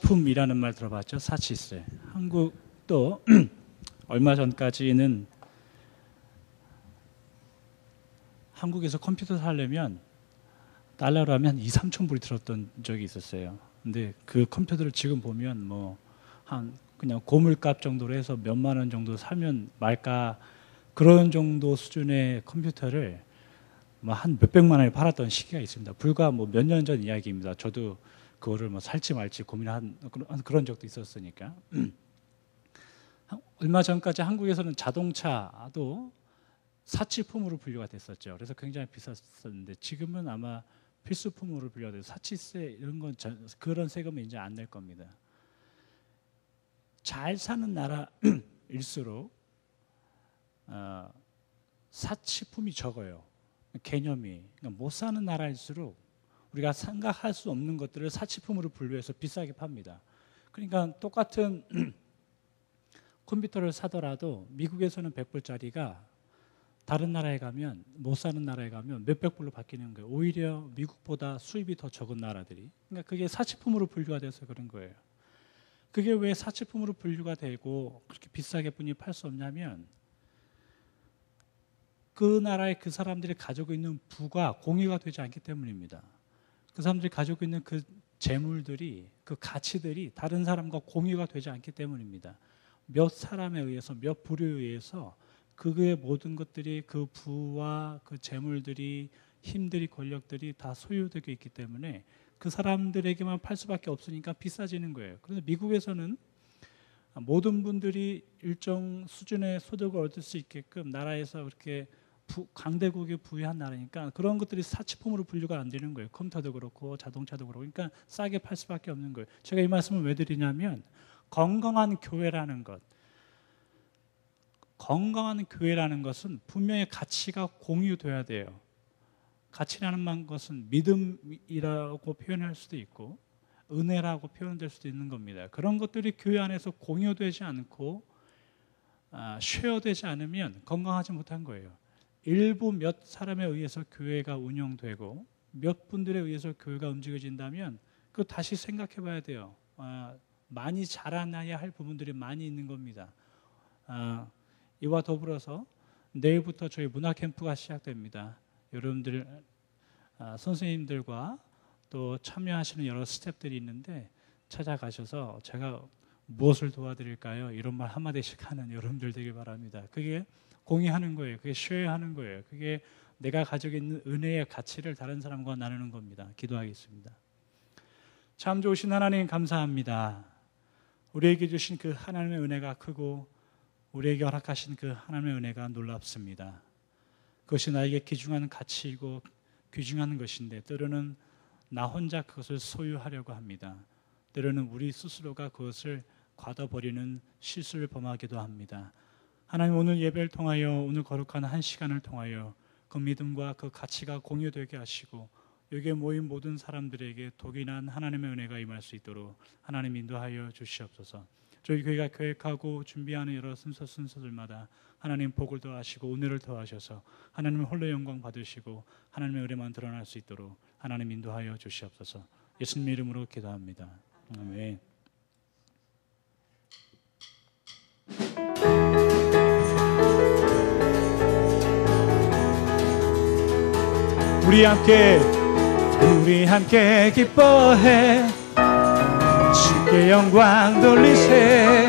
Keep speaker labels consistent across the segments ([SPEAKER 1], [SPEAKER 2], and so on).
[SPEAKER 1] 품이라는 말 들어봤죠? 사치세. 한국도 얼마 전까지는 한국에서 컴퓨터 사려면 달러로 하면 2, 3천 불이 들었던 적이 있었어요. 근데 그 컴퓨터를 지금 보면 뭐 한 그냥 고물값 정도로 해서 몇만 원 정도 사면 말까 그런 정도 수준의 컴퓨터를 뭐 한 몇백만 원에 팔았던 시기가 있습니다. 불과 뭐 몇 년 전 이야기입니다. 저도 그거를 뭐 살지 말지 고민한 그런 적도 있었으니까. 얼마 전까지 한국에서는 자동차도 사치품으로 분류가 됐었죠. 그래서 굉장히 비쌌었는데 지금은 아마 필수품으로 분류가 돼서 사치세 이런 건 그런 세금은 이제 안 낼 겁니다. 잘 사는 나라일수록 어, 사치품이 적어요. 개념이 그러니까 못 사는 나라일수록 우리가 생각할 수 없는 것들을 사치품으로 분류해서 비싸게 팝니다. 그러니까 똑같은 컴퓨터를 사더라도 미국에서는 100불짜리가 다른 나라에 가면 못 사는 나라에 가면 몇백 불로 바뀌는 거예요. 오히려 미국보다 수입이 더 적은 나라들이. 그러니까 그게 사치품으로 분류가 돼서 그런 거예요. 그게 왜 사치품으로 분류가 되고 그렇게 비싸게 분이 팔 수 없냐면 그 나라의 그 사람들이 가지고 있는 부가 공유가 되지 않기 때문입니다. 그 사람들이 가지고 있는 그 재물들이 그 가치들이 다른 사람과 공유가 되지 않기 때문입니다. 몇 사람에 의해서 몇 부류에 의해서 그의 모든 것들이 그 부와 그 재물들이 힘들이 권력들이 다 소유되고 있기 때문에 그 사람들에게만 팔 수밖에 없으니까 비싸지는 거예요. 그래서 미국에서는 모든 분들이 일정 수준의 소득을 얻을 수 있게끔 나라에서 그렇게 부, 강대국이 부유한 나라니까 그런 것들이 사치품으로 분류가 안 되는 거예요. 컴퓨터도 그렇고 자동차도 그렇고 그러니까 싸게 팔 수밖에 없는 거예요. 제가 이 말씀을 왜 드리냐면 건강한 교회라는 것 건강한 교회라는 것은 분명히 가치가 공유돼야 돼요. 가치라는 것은 믿음이라고 표현할 수도 있고 은혜라고 표현될 수도 있는 겁니다. 그런 것들이 교회 안에서 공유되지 않고 아, 쉐어되지 않으면 건강하지 못한 거예요. 일부 몇 사람에 의해서 교회가 운영되고 몇 분들에 의해서 교회가 움직여진다면 그 다시 생각해 봐야 돼요. 아, 많이 자라나야 할 부분들이 많이 있는 겁니다. 아, 이와 더불어서 내일부터 저희 문화 캠프가 시작됩니다. 여러분들 아, 선생님들과 또 참여하시는 여러 스탭들이 있는데 찾아가셔서 제가 무엇을 도와드릴까요? 이런 말 한마디씩 하는 여러분들 되길 바랍니다. 그게 공유하는 거예요. 그게 쉐어하는 거예요. 그게 내가 가지고 있는 은혜의 가치를 다른 사람과 나누는 겁니다. 기도하겠습니다. 참 좋으신 하나님 감사합니다. 우리에게 주신 그 하나님의 은혜가 크고 우리에게 허락하신 그 하나님의 은혜가 놀랍습니다. 그것이 나에게 귀중한 가치이고 귀중한 것인데 때로는 나 혼자 그것을 소유하려고 합니다. 때로는 우리 스스로가 그것을 과다 버리는 실수를 범하기도 합니다. 하나님 오늘 예배를 통하여 오늘 거룩한 한 시간을 통하여 그 믿음과 그 가치가 공유되게 하시고 여기에 모인 모든 사람들에게 독인한 하나님의 은혜가 임할 수 있도록 하나님 인도하여 주시옵소서. 저희 교회가 계획하고 준비하는 여러 순서 순서들마다 하나님 복을 더하시고 은혜를 더하셔서 하나님의 홀로 영광 받으시고 하나님의 은혜만 드러날 수 있도록 하나님 인도하여 주시옵소서. 예수님 이름으로 기도합니다. 아멘. 우리 함께 우리 함께 기뻐해. 주께 영광 돌리세.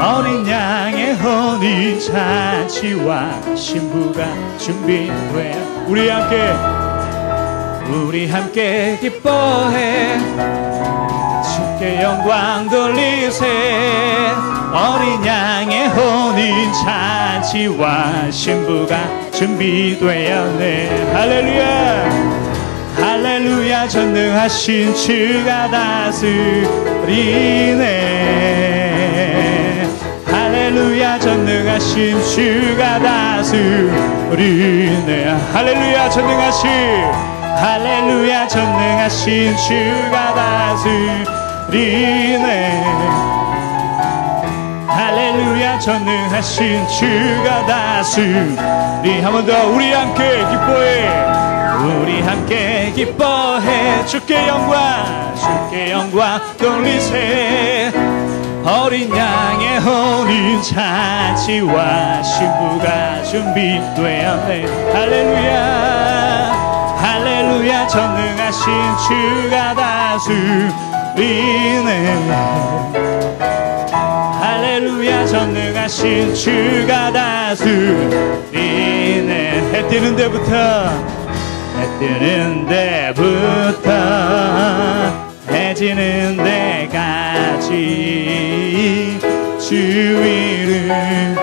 [SPEAKER 1] 어린 양의 혼인 잔치와 신부가 준비돼. 우리 함께 우리 함께 기뻐해. 주께 영광 돌리세. 어린 양의 혼 인 잔치와 신부가 준비되었네. 할렐루야. 할렐루야 전능하신 주가 다스리네. 할렐루야 전능하신 주가 다스리네. 할렐루야 전능하신. 할렐루야 전능하신 주가 다스리네 할렐루야 전능하신 주가 다스리 한 번 더 우리 함께 기뻐해. 우리 함께 기뻐해. 주께 영광 주께 영광 돌리세. 어린 양의 어린 잔치와 신부가 준비되었네 할렐루야 할렐루야 전능하신 주가 다스리네 전능하신 주가 다스리네. 해 뜨는 데부터 해 뜨는 데부터 해 지는 데까지 주 이름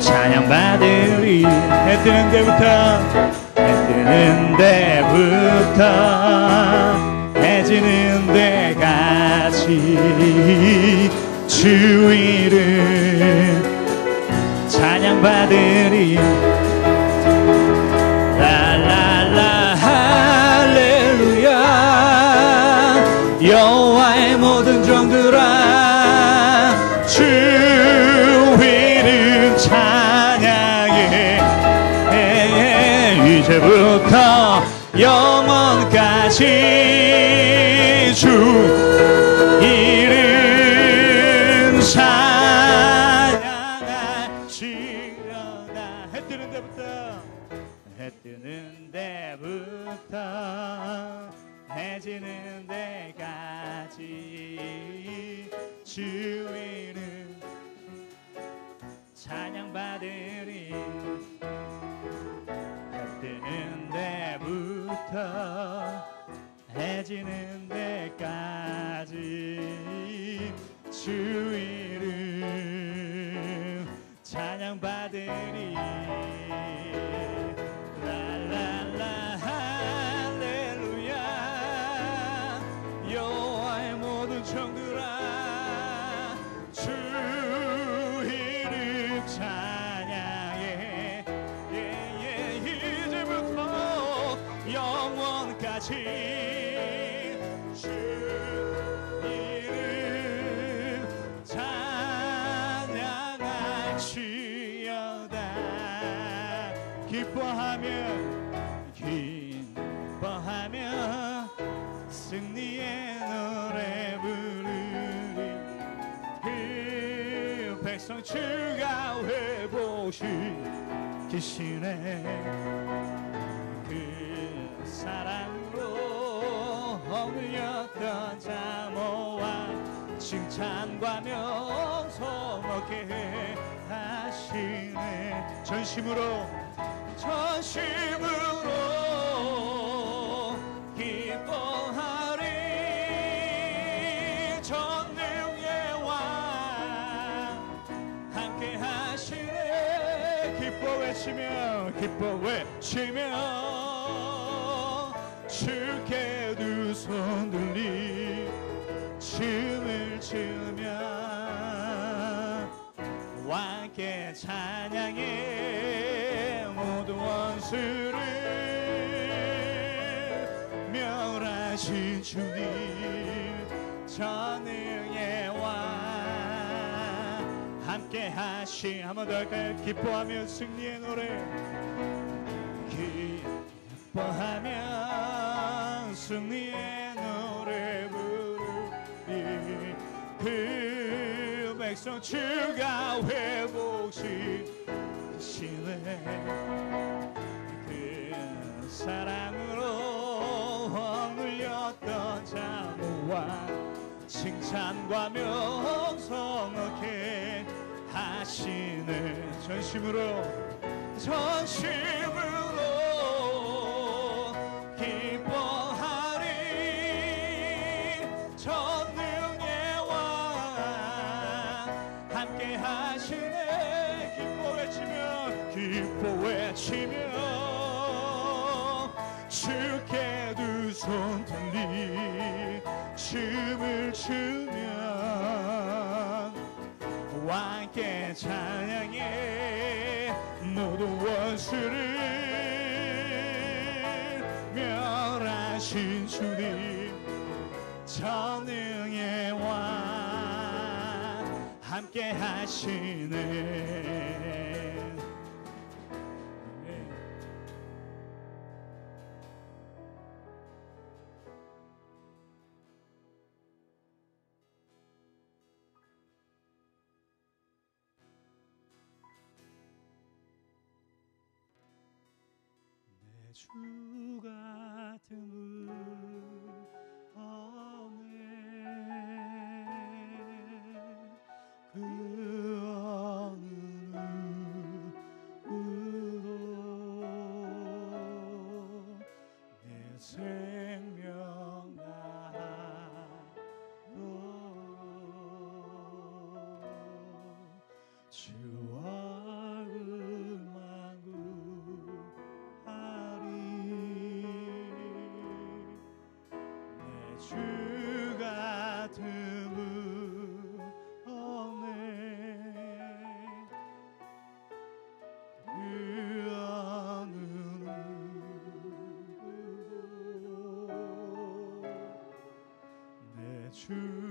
[SPEAKER 1] 찬양받으리. 해 뜨는 데부터 해 뜨는 데부터 주 이름 찬양 받으리 찬양하시려다 해 뜨는 데부터. 해 뜨는 데부터. 해 지는 데까지. 주 이름 찬양받으리. 해 뜨는 데부터. 해 지는 데까지. 주 백성 주가 회복시키시네 그 사랑으로 허물렸던 자모와 칭찬과 명성 얻게 하시네. 전심으로 전심으로 기뻐 외치며 주께 두 손 들리. 춤을 추며 왕께 찬양해. 모두 원수를 멸하신 주님 전능의 왕 함께 하신 한번 더 할까요? 기뻐하며 승리의 노래 승리의 노래 부르리. 그 백성 주가 회복시키시네. 그 사랑으로 억눌렸던 자모와 칭찬과 명성 얻게 하시네. 전심으로 전심 찬양해. 모두 원수를 멸하신 주님 전능의 왕 함께 하시네 주가 true.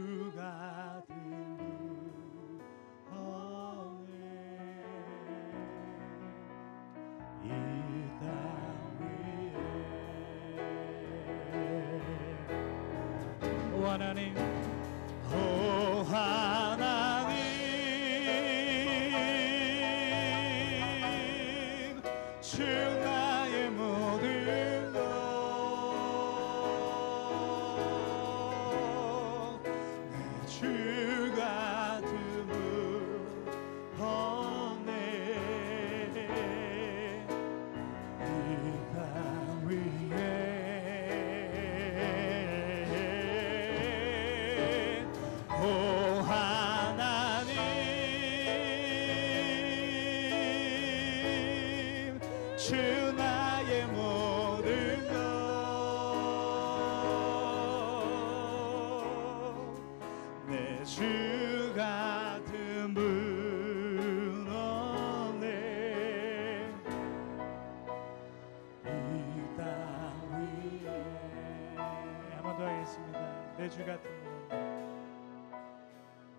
[SPEAKER 1] 주 같은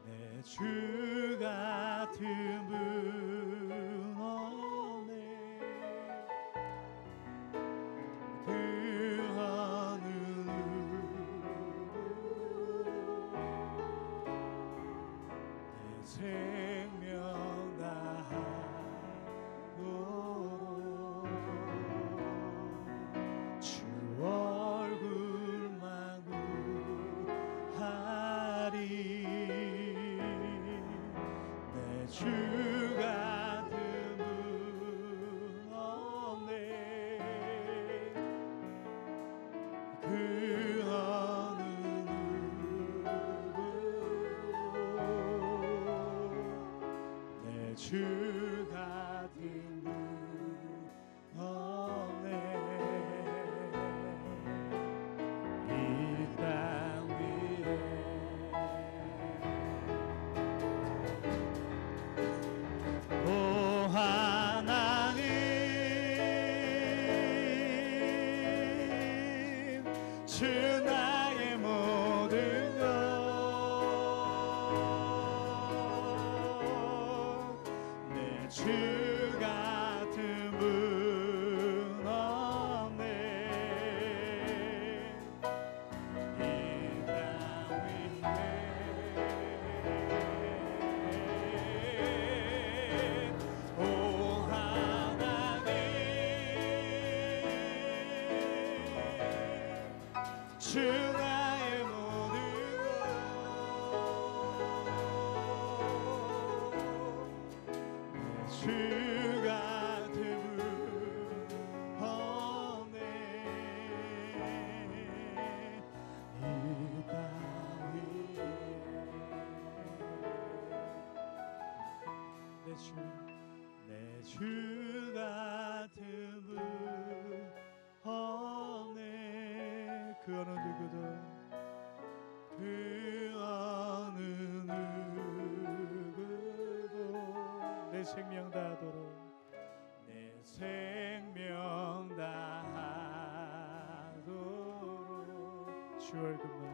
[SPEAKER 1] 내 주. 주가 되 주 주가 되물었네 이 땅이 내 주, 내 주. 생명 다하도록. 내 생명 다하도록. 주얼금